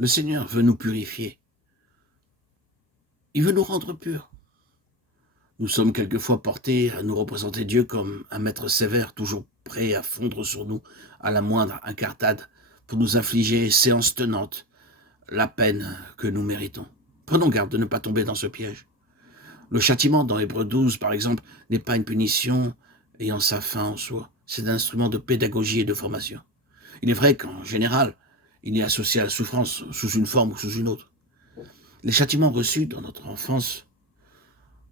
Le Seigneur veut nous purifier. Il veut nous rendre purs. Nous sommes quelquefois portés à nous représenter Dieu comme un maître sévère, toujours prêt à fondre sur nous à la moindre incartade pour nous infliger, séance tenante, la peine que nous méritons. Prenons garde de ne pas tomber dans ce piège. Le châtiment dans Hébreux 12, par exemple, n'est pas une punition ayant sa fin en soi. C'est un instrument de pédagogie et de formation. Il est vrai qu'en général, il est associé à la souffrance sous une forme ou sous une autre. Les châtiments reçus dans notre enfance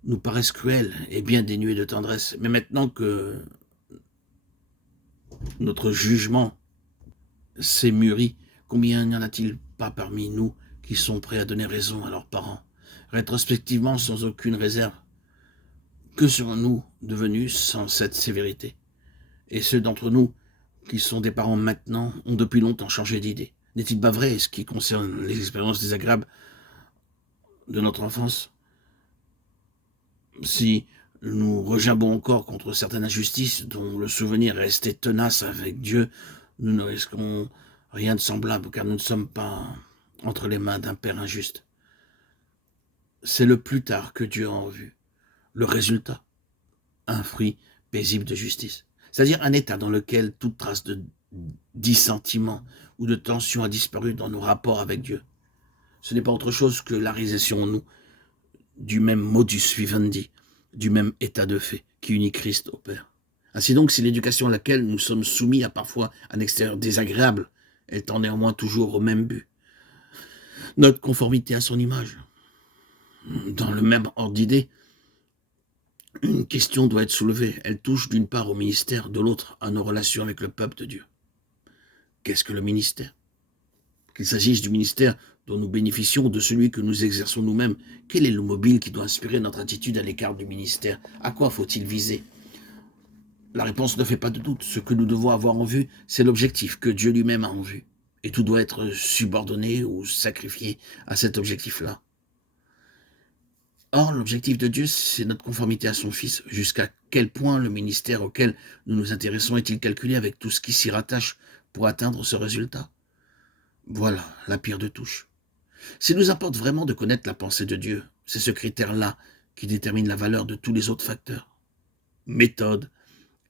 nous paraissent cruels et bien dénués de tendresse. Mais maintenant que notre jugement s'est mûri, combien n'y en a-t-il pas parmi nous qui sont prêts à donner raison à leurs parents, rétrospectivement sans aucune réserve? Que serons-nous devenus sans cette sévérité? Et ceux d'entre nous qui sont des parents maintenant ont depuis longtemps changé d'idée. N'est-il pas vrai, ce qui concerne les expériences désagréables de notre enfance? Si nous regimbons encore contre certaines injustices dont le souvenir est resté tenace avec Dieu, nous ne risquons rien de semblable, car nous ne sommes pas entre les mains d'un Père injuste. C'est le plus tard que Dieu a en vue. Le résultat, un fruit paisible de justice. C'est-à-dire un état dans lequel toute trace de dissentiment ou de tension a disparu dans nos rapports avec Dieu. Ce n'est pas autre chose que la réalisation en nous du même modus vivendi, du même état de fait qui unit Christ au Père. Ainsi donc, si l'éducation à laquelle nous sommes soumis a parfois un extérieur désagréable, elle tend néanmoins toujours au même but. Notre conformité à son image. Dans le même ordre d'idée, une question doit être soulevée. Elle touche d'une part au ministère, de l'autre à nos relations avec le peuple de Dieu. Qu'est-ce que le ministère? Qu'il s'agisse du ministère dont nous bénéficions ou de celui que nous exerçons nous-mêmes, quel est le mobile qui doit inspirer notre attitude à l'égard du ministère? À quoi faut-il viser? La réponse ne fait pas de doute. Ce que nous devons avoir en vue, c'est l'objectif que Dieu lui-même a en vue. Et tout doit être subordonné ou sacrifié à cet objectif-là. Or, l'objectif de Dieu, c'est notre conformité à son Fils. Jusqu'à quel point le ministère auquel nous nous intéressons est-il calculé avec tout ce qui s'y rattache pour atteindre ce résultat? Voilà la pire de touche. S'il nous importe vraiment de connaître la pensée de Dieu, c'est ce critère-là qui détermine la valeur de tous les autres facteurs. Méthode,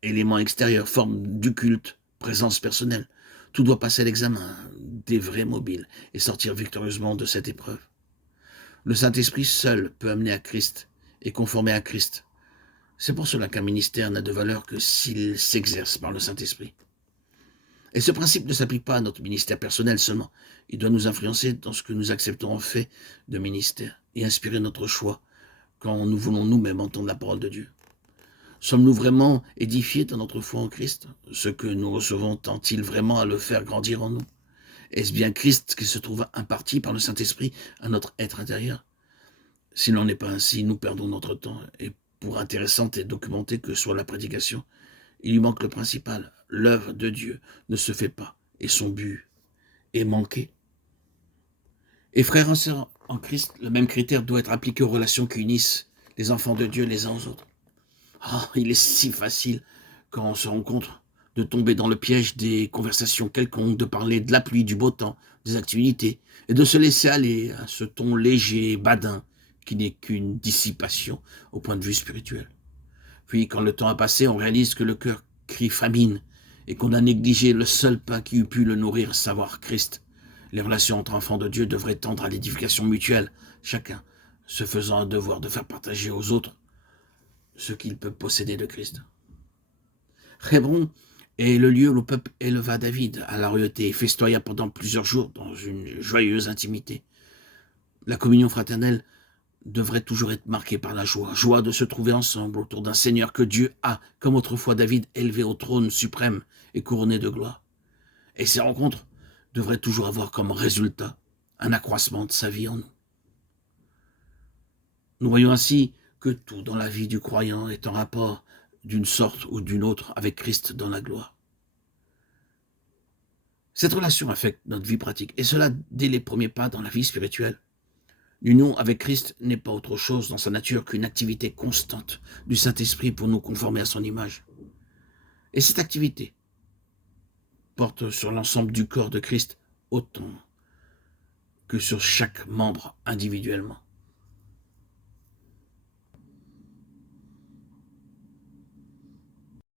éléments extérieurs, forme du culte, présence personnelle. Tout doit passer à l'examen des vrais mobiles et sortir victorieusement de cette épreuve. Le Saint-Esprit seul peut amener à Christ et conformer à Christ. C'est pour cela qu'un ministère n'a de valeur que s'il s'exerce par le Saint-Esprit. Et ce principe ne s'applique pas à notre ministère personnel seulement. Il doit nous influencer dans ce que nous acceptons en fait de ministère et inspirer notre choix quand nous voulons nous-mêmes entendre la parole de Dieu. Sommes-nous vraiment édifiés dans notre foi en Christ? Ce que nous recevons tend-il vraiment à le faire grandir en nous? Est-ce bien Christ qui se trouve imparti par le Saint-Esprit à notre être intérieur? S'il n'en est pas ainsi, nous perdons notre temps, et pour intéressante et documentée que soit la prédication, il lui manque le principal. L'œuvre de Dieu ne se fait pas, et son but est manqué. Et frères et sœurs en Christ, le même critère doit être appliqué aux relations qui unissent les enfants de Dieu les uns aux autres. Il est si facile, quand on se rencontre, de tomber dans le piège des conversations quelconques, de parler de la pluie, du beau temps, des activités, et de se laisser aller à ce ton léger et badin qui n'est qu'une dissipation au point de vue spirituel. Puis, quand le temps a passé, on réalise que le cœur crie famine et qu'on a négligé le seul pain qui eût pu le nourrir, savoir Christ. Les relations entre enfants de Dieu devraient tendre à l'édification mutuelle, chacun se faisant un devoir de faire partager aux autres ce qu'il peut posséder de Christ. Hébron est le lieu où le peuple éleva David à la royauté et festoya pendant plusieurs jours dans une joyeuse intimité. La communion fraternelle devrait toujours être marquée par la joie de se trouver ensemble autour d'un Seigneur que Dieu a, comme autrefois David, élevé au trône suprême et couronné de gloire. Et ces rencontres devraient toujours avoir comme résultat un accroissement de sa vie en nous. Nous voyons ainsi que tout dans la vie du croyant est en rapport d'une sorte ou d'une autre avec Christ dans la gloire. Cette relation affecte notre vie pratique, et cela dès les premiers pas dans la vie spirituelle. L'union avec Christ n'est pas autre chose dans sa nature qu'une activité constante du Saint-Esprit pour nous conformer à son image. Et cette activité porte sur l'ensemble du corps de Christ autant que sur chaque membre individuellement.